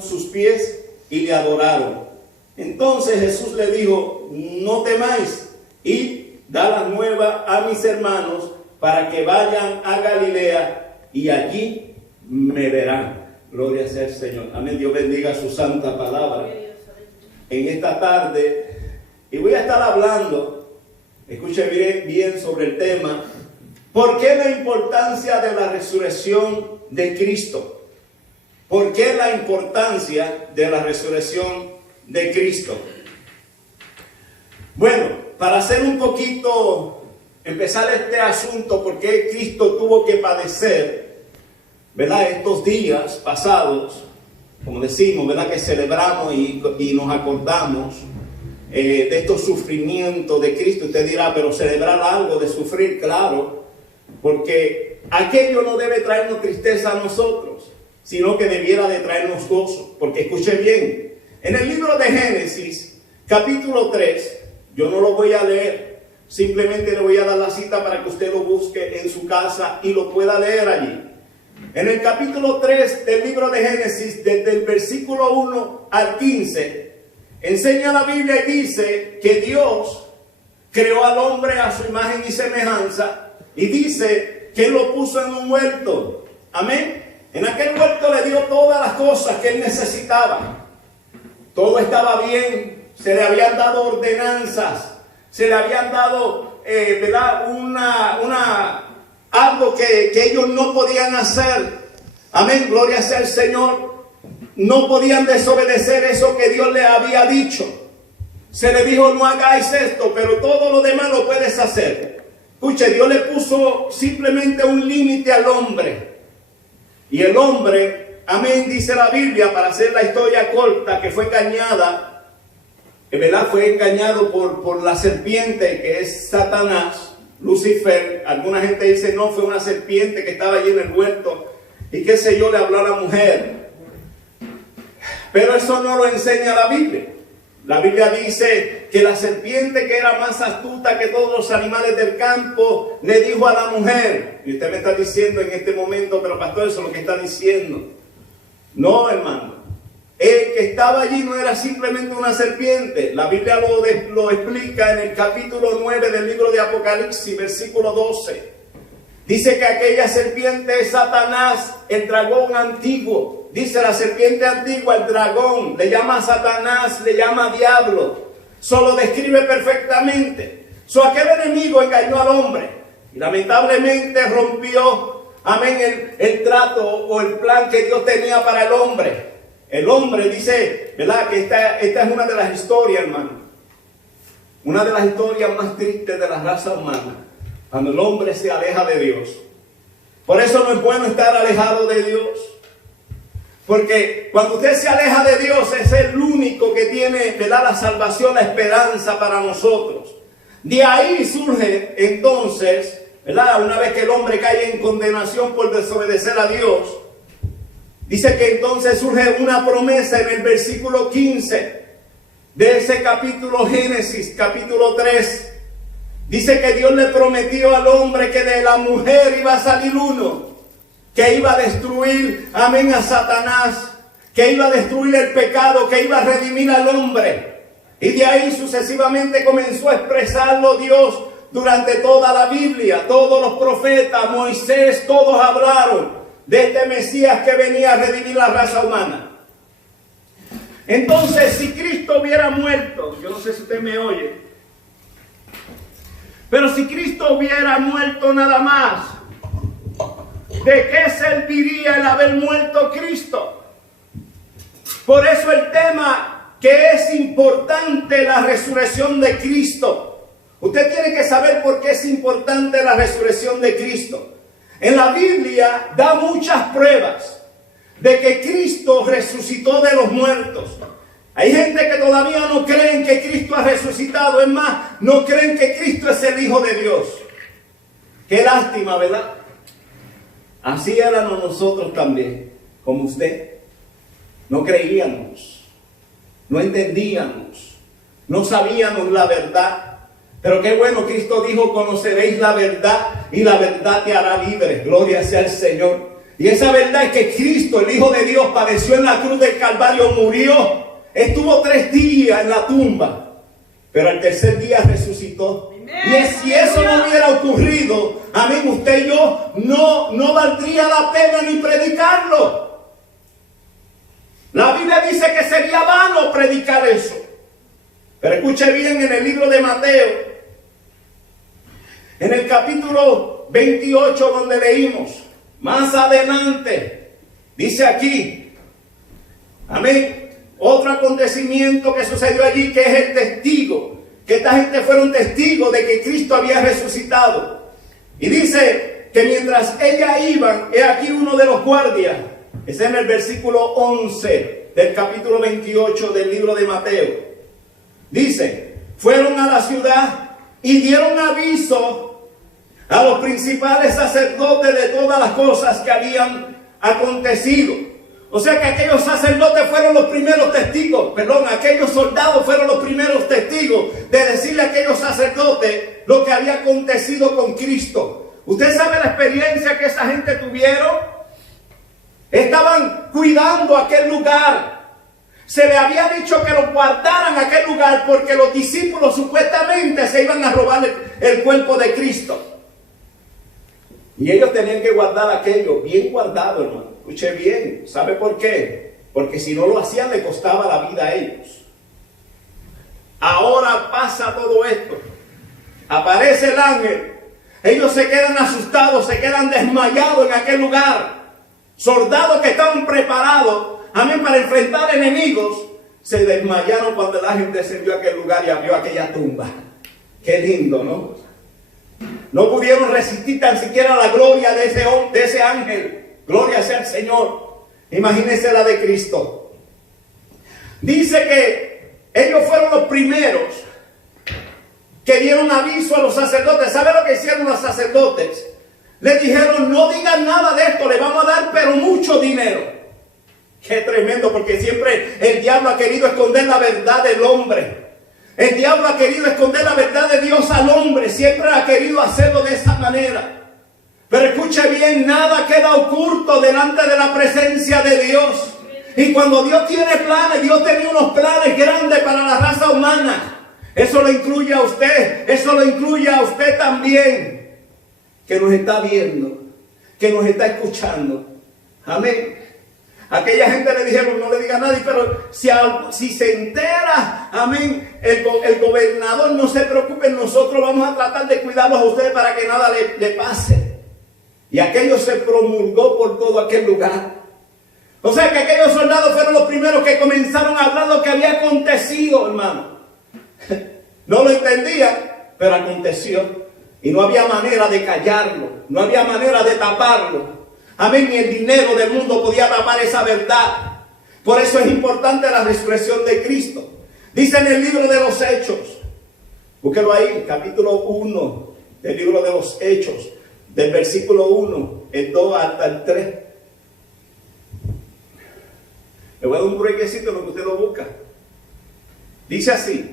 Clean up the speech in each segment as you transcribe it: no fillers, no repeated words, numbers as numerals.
sus pies y le adoraron. Entonces Jesús le dijo: no temáis, y da la nueva a mis hermanos para que vayan a Galilea y allí me verán. Gloria sea el Señor. Amén. Dios bendiga su santa palabra en esta tarde. Y voy a estar hablando, escuche bien sobre el tema: ¿por qué la importancia de la resurrección de Cristo? ¿Por qué la importancia de la resurrección de Cristo? Bueno, para hacer un poquito, empezar este asunto, ¿por qué Cristo tuvo que padecer, verdad, estos días pasados? Como decimos, verdad, que celebramos y nos acordamos de estos sufrimientos de Cristo. Usted dirá, pero celebrar algo de sufrir, claro, porque aquello no debe traernos tristeza a nosotros, sino que debiera de traernos gozo. Porque escuche bien, en el libro de Génesis, capítulo 3, yo no lo voy a leer, simplemente le voy a dar la cita para que usted lo busque en su casa y lo pueda leer allí. En el capítulo 3 del libro de Génesis, desde el versículo 1 al 15, enseña la Biblia y dice que Dios creó al hombre a su imagen y semejanza, y dice que Él lo puso en un huerto. Amén. En aquel huerto le dio todas las cosas que Él necesitaba. Todo estaba bien. Se le habían dado ordenanzas. Se le habían dado, ¿verdad? Algo que ellos no podían hacer. Amén. Gloria sea al Señor. No podían desobedecer eso que Dios le había dicho. Se le dijo: no hagáis esto, pero todo lo demás lo puedes hacer. Escuche, Dios le puso simplemente un límite al hombre. Y el hombre, amén, dice la Biblia, para hacer la historia corta, que fue engañada, ¿verdad? Fue engañado por la serpiente, que es Satanás, Lucifer. Alguna gente dice: no, fue una serpiente que estaba allí en el huerto, y qué sé yo, le habló a la mujer. Pero eso no lo enseña la Biblia. La Biblia dice que la serpiente, que era más astuta que todos los animales del campo, le dijo a la mujer. Y usted me está diciendo en este momento: pero pastor, eso es lo que está diciendo. No, hermano. El que estaba allí no era simplemente una serpiente. La Biblia lo explica en el capítulo 9 del libro de Apocalipsis, versículo 12. Dice que aquella serpiente es Satanás, el dragón antiguo. Dice la serpiente antigua, el dragón, le llama Satanás, le llama diablo. Solo describe perfectamente. Aquel enemigo engañó al hombre y lamentablemente rompió, amén, el trato o el plan que Dios tenía para el hombre. El hombre dice, ¿verdad?, que esta es una de las historias, hermano. Una de las historias más tristes de la raza humana. Cuando el hombre se aleja de Dios. Por eso no es bueno estar alejado de Dios. Porque cuando usted se aleja de Dios, es el único que tiene, ¿verdad?, la salvación, la esperanza para nosotros. De ahí surge entonces, ¿verdad?, una vez que el hombre cae en condenación por desobedecer a Dios, dice que entonces surge una promesa en el versículo 15 de ese capítulo Génesis, capítulo 3. Dice que Dios le prometió al hombre que de la mujer iba a salir uno que iba a destruir, amén, a Satanás, que iba a destruir el pecado, que iba a redimir al hombre. Y de ahí sucesivamente comenzó a expresarlo Dios durante toda la Biblia. Todos los profetas, Moisés, todos hablaron de este Mesías que venía a redimir la raza humana. Entonces, si Cristo hubiera muerto, yo no sé si usted me oye, pero si Cristo hubiera muerto nada más, ¿de qué serviría el haber muerto Cristo? Por eso el tema, que es importante la resurrección de Cristo. Usted tiene que saber por qué es importante la resurrección de Cristo. En la Biblia da muchas pruebas de que Cristo resucitó de los muertos. Hay gente que todavía no creen que Cristo ha resucitado. Es más, no creen que Cristo es el Hijo de Dios. Qué lástima, ¿verdad? Así éramos nosotros también, como usted. No creíamos, no entendíamos, no sabíamos la verdad. Pero qué bueno, Cristo dijo: conoceréis la verdad y la verdad te hará libre. Gloria sea al Señor. Y esa verdad es que Cristo, el Hijo de Dios, padeció en la cruz del Calvario, murió, estuvo 3 días en la tumba, pero al tercer día resucitó. Y si eso no hubiera ocurrido, amén, usted y yo no valdría la pena ni predicarlo. La Biblia dice que sería vano predicar eso. Pero escuche bien, en el libro de Mateo, en el capítulo 28 donde leímos, más adelante, dice aquí, amén, otro acontecimiento que sucedió allí, que es el testigo, que esta gente fueron testigos de que Cristo había resucitado. Y dice que mientras ellas iban, he aquí uno de los guardias, es en el versículo 11 del capítulo 28 del libro de Mateo. Dice, fueron a la ciudad y dieron aviso a los principales sacerdotes de todas las cosas que habían acontecido. O sea que aquellos sacerdotes fueron los primeros testigos, aquellos soldados fueron los primeros testigos de decirle a aquellos sacerdotes lo que había acontecido con Cristo. ¿Usted sabe la experiencia que esa gente tuvieron? Estaban cuidando aquel lugar. Se le había dicho que lo guardaran aquel lugar porque los discípulos supuestamente se iban a robar el cuerpo de Cristo. Y ellos tenían que guardar aquello bien guardado, hermano. Escuche bien, ¿sabe por qué? Porque si no lo hacían le costaba la vida a ellos. Ahora pasa todo esto. Aparece el ángel. Ellos se quedan asustados, se quedan desmayados en aquel lugar. Soldados que estaban preparados, amén, para enfrentar enemigos, se desmayaron cuando el ángel descendió a aquel lugar y abrió aquella tumba. Qué lindo, ¿no? No pudieron resistir tan siquiera la gloria de ese ángel. Gloria sea al Señor. Imagínense la de Cristo. Dice que ellos fueron los primeros que dieron aviso a los sacerdotes. ¿Sabe lo que hicieron los sacerdotes? Les dijeron, no digan nada de esto, le vamos a dar pero mucho dinero. Qué tremendo, porque siempre el diablo ha querido esconder la verdad del hombre. El diablo ha querido esconder la verdad de Dios al hombre. Siempre ha querido hacerlo de esa manera. Pero escuche bien, nada queda oculto delante de la presencia de Dios. Y cuando Dios tiene planes, Dios tenía unos planes grandes para la raza humana. Eso lo incluye a usted, eso lo incluye a usted también, que nos está viendo, que nos está escuchando. Amén. Aquella gente le dijeron, no le diga a nadie, pero si se entera, amén, el gobernador, no se preocupe, nosotros vamos a tratar de cuidarlos a ustedes para que nada le pase. Y aquello se promulgó por todo aquel lugar. O sea que aquellos soldados fueron los primeros que comenzaron a hablar lo que había acontecido, hermano. No lo entendían, pero aconteció. Y no había manera de callarlo, no había manera de taparlo. Amén, ni el dinero del mundo podía tapar esa verdad. Por eso es importante la resurrección de Cristo. Dice en el libro de los Hechos, búsquelo ahí, capítulo 1 del libro de los Hechos, del versículo 1, el 2 hasta el 3. Le voy a dar un brequecito en lo que usted lo busca. Dice así.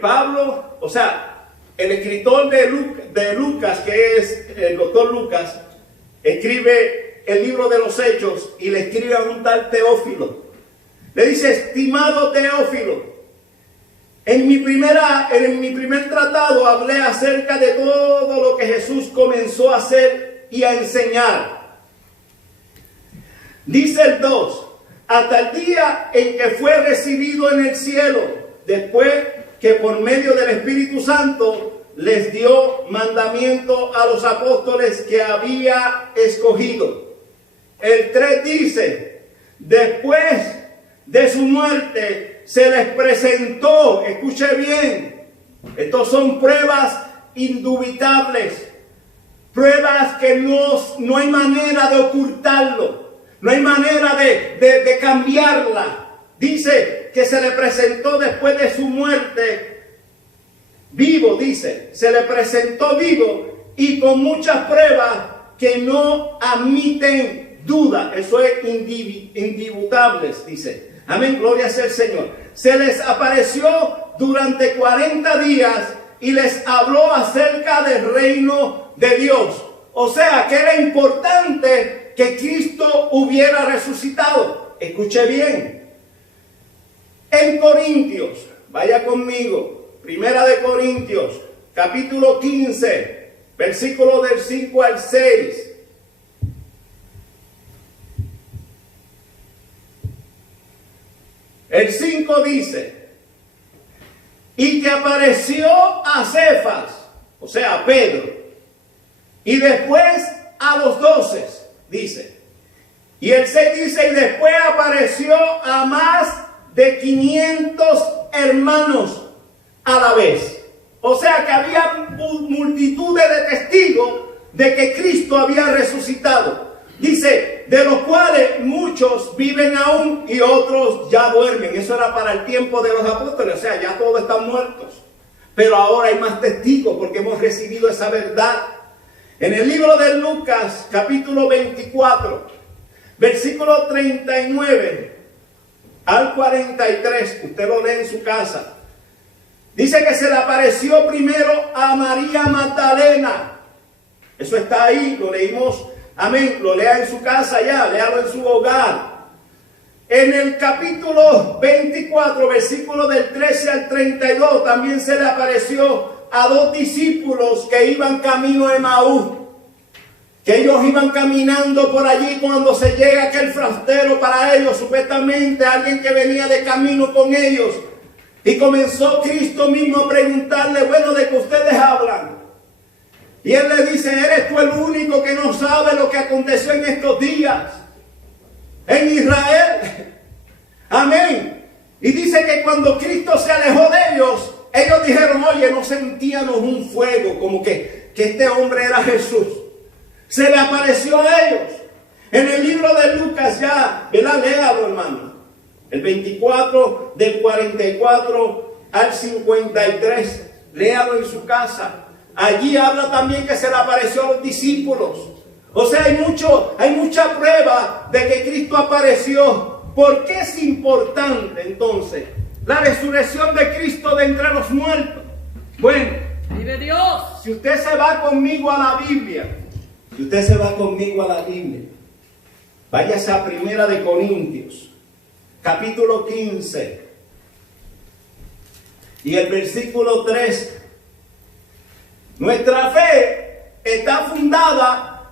Pablo, o sea, el escritor de Lucas, que es el doctor Lucas, escribe el libro de los Hechos y le escribe a un tal Teófilo. Le dice, estimado Teófilo, en mi primer tratado hablé acerca de todo lo que Jesús comenzó a hacer y a enseñar. Dice el 2, hasta el día en que fue recibido en el cielo, después que por medio del Espíritu Santo les dio mandamiento a los apóstoles que había escogido. El 3 dice, después de su muerte se les presentó, escuche bien, estos son pruebas indubitables, pruebas que no hay manera de ocultarlo, no hay manera de cambiarla. Dice que se le presentó después de su muerte vivo, dice, se le presentó vivo y con muchas pruebas que no admiten duda. Eso es indubitables, dice. Amén, gloria sea el Señor. Se les apareció durante 40 días y les habló acerca del reino de Dios. O sea, que era importante que Cristo hubiera resucitado. Escuche bien. En Corintios, vaya conmigo, Primera de Corintios, capítulo 15, versículo del 5 al 6. El 5 dice, y que apareció a Cefas, o sea, a Pedro, y después a los 12, dice. Y el 6 dice, y después apareció a más de 500 hermanos a la vez. O sea que había multitudes de testigos de que Cristo había resucitado. Dice, de los cuales muchos viven aún y otros ya duermen. Eso era para el tiempo de los apóstoles, o sea, ya todos están muertos. Pero ahora hay más testigos porque hemos recibido esa verdad. En el libro de Lucas, capítulo 24, versículo 39 al 43, usted lo lee en su casa. Dice que se le apareció primero a María Magdalena. Eso está ahí, lo leímos. Amén, lo lea en su casa ya, léalo en su hogar. En el capítulo 24, versículo del 13 al 32, también se le apareció a dos discípulos que iban camino a Emaús. Que ellos iban caminando por allí cuando se llega aquel forastero para ellos, supuestamente alguien que venía de camino con ellos. Y comenzó Cristo mismo a preguntarle, bueno, ¿de qué ustedes hablan? Y él le dice, ¿eres tú el único que no sabe lo que aconteció en estos días en Israel? Amén. Y dice que cuando Cristo se alejó de ellos, ellos dijeron, oye, no sentíamos un fuego, como que este hombre era Jesús. Se le apareció a ellos. En el libro de Lucas ya, ¿verdad? Léalo, hermano. El 24 del 44 al 53. Léalo en su casa. Allí habla también que se le apareció a los discípulos. O sea, hay mucha prueba de que Cristo apareció. ¿Por qué es importante entonces la resurrección de Cristo de entre los muertos? Bueno, ¡vive Dios! Si usted se va conmigo a la Biblia, váyase a Primera de Corintios, capítulo 15, y el versículo 3. Nuestra fe está fundada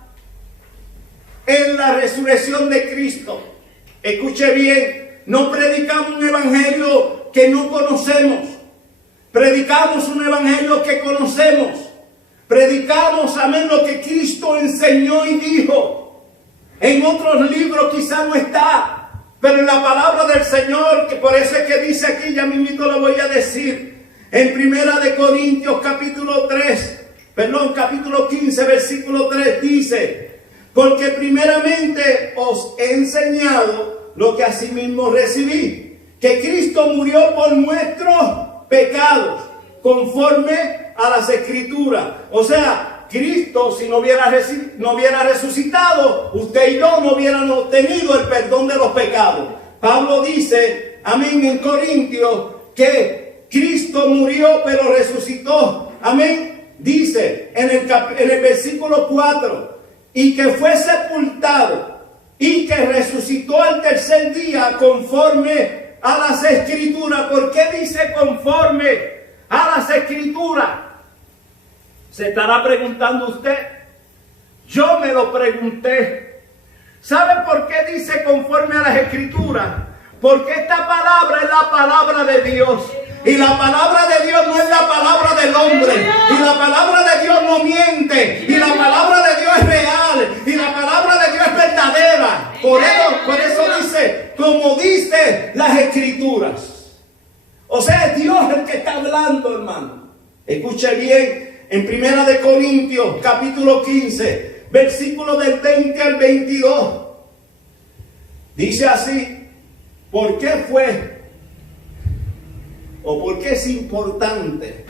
en la resurrección de Cristo. Escuche bien, no predicamos un evangelio que no conocemos. Predicamos un evangelio que conocemos. Predicamos, amén, lo que Cristo enseñó y dijo. En otros libros quizá no está, pero en la palabra del Señor, que por eso es que dice aquí, ya mismito lo voy a decir. En Primera de Corintios capítulo 15, versículo 3 dice, porque primeramente os he enseñado lo que asimismo recibí, que Cristo murió por nuestros pecados, conforme a las Escrituras. O sea, Cristo, si no hubiera resucitado, usted y yo no hubiéramos obtenido el perdón de los pecados. Pablo dice, amén, en Corintios, que Cristo murió, pero resucitó. Amén. Dice en el versículo 4, y que fue sepultado, y que resucitó al tercer día conforme a las Escrituras. ¿Por qué dice conforme a las Escrituras? Se estará preguntando usted. Yo me lo pregunté. ¿Sabe por qué dice conforme a las Escrituras? Porque esta palabra es la palabra de Dios. Y la palabra de Dios no es la palabra del hombre. Y la palabra de Dios no miente. Y la palabra de Dios es real. Y la palabra de Dios es verdadera. Por eso dice, como dice las Escrituras. O sea, es Dios el que está hablando, hermano. Escuche bien. En Primera de Corintios, capítulo 15, versículo del 20 al 22. Dice así, ¿por qué fue? ¿O por qué es importante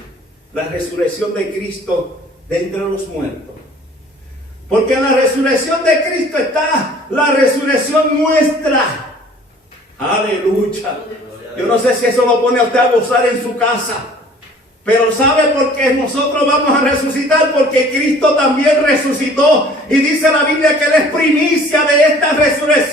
la resurrección de Cristo de entre los muertos? Porque en la resurrección de Cristo está la resurrección nuestra. Aleluya. Yo no sé si eso lo pone a usted a gozar en su casa. Pero ¿sabe por qué nosotros vamos a resucitar? Porque Cristo también resucitó. Y dice la Biblia que Él es primicia de esta resurrección.